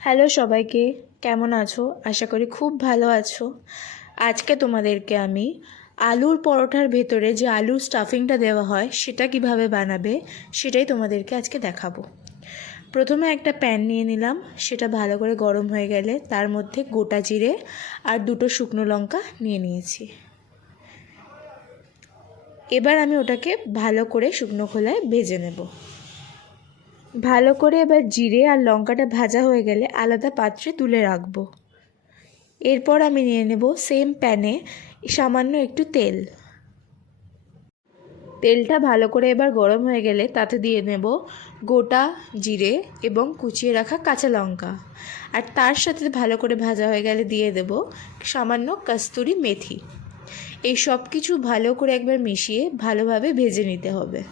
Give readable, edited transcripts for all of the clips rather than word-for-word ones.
Hello সবাইকে, কেমন আছো? আশা করি খুব ভালো আছো। আজকে তোমাদেরকে আমি আলুর পরোটার ভেতরে যে আলুর স্টাফিংটা দেওয়া হয় সেটা কিভাবে বানাবে সেটাই তোমাদেরকে আজকে দেখাবো। প্রথমে একটা প্যান নিয়ে নিলাম, সেটা ভালো করে গরম হয়ে গেলে তার মধ্যে গোটা জিরে আর দুটো শুকনো লঙ্কা নিয়ে নিয়েছি। এবার আমি ওটাকে ভালো করে শুকনো খোলায় ভেজে নেব। ভালো করে এবার জিরে আর লঙ্কাটা ভাজা হয়ে গেলে আলাদা পাত্রে তুলে রাখবো। এরপর আমি নিয়ে নেব সেম প্যানে সামান্য একটু তেল। তেলটা ভালো করে এবার গরম হয়ে গেলে তাতে দিয়ে নেব গোটা জিরে এবং কুচিয়ে রাখা কাঁচা লঙ্কা, আর তার সাথে ভালো করে ভাজা হয়ে গেলে দিয়ে দেব সামান্য কস্তুরি মেথি। এই সব কিছু ভালো করে একবার মিশিয়ে ভালোভাবে ভেজে নিতে হবে।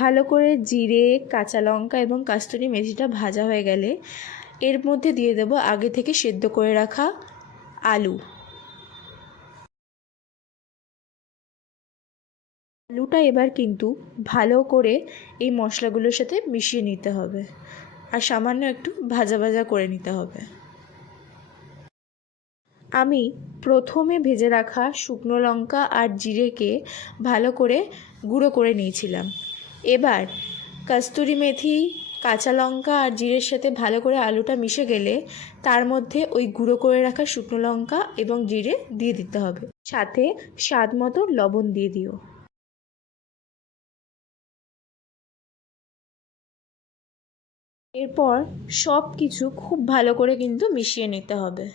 ভালো করে জিরে, কাঁচা লঙ্কা এবং কস্তুরি মেথিটা ভাজা হয়ে গেলে এর মধ্যে দিয়ে দেব আগে থেকে সেদ্ধ করে রাখা আলু। আলুটা এবার কিন্তু ভালো করে এই মশলাগুলোর সাথে মিশিয়ে নিতে হবে আর সামান্য একটু ভাজা ভাজা করে নিতে হবে। আমি প্রথমে ভেজে রাখা শুকনো লঙ্কা আর জিরেকে ভালো করে গুঁড়ো করে নিয়েছিলাম। এবার কস্তুরি মেথি, কাঁচা লঙ্কা আর জিরের সাথে ভালো করে আলুটা মিশে গেলে তার মধ্যে ওই গুঁড়ো করে রাখা শুকনো লঙ্কা এবং জিরে দিয়ে দিতে হবে, সাথে স্বাদ মতো লবণ দিয়ে দিও। এরপর সব কিছু খুব ভালো করে কিন্তু মিশিয়ে নিতে হবে।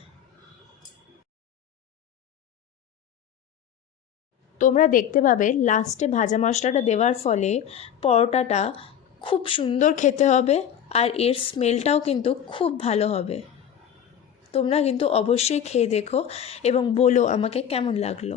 তোমরা দেখতে পাবে লাস্টে ভাজা মশলাটা দেওয়ার ফলে পরোটাটা খুব সুন্দর খেতে হবে আর এর স্মেলটাও কিন্তু খুব ভালো হবে। তোমরা কিন্তু অবশ্যই খেয়ে দেখো এবং বলো আমাকে কেমন লাগলো।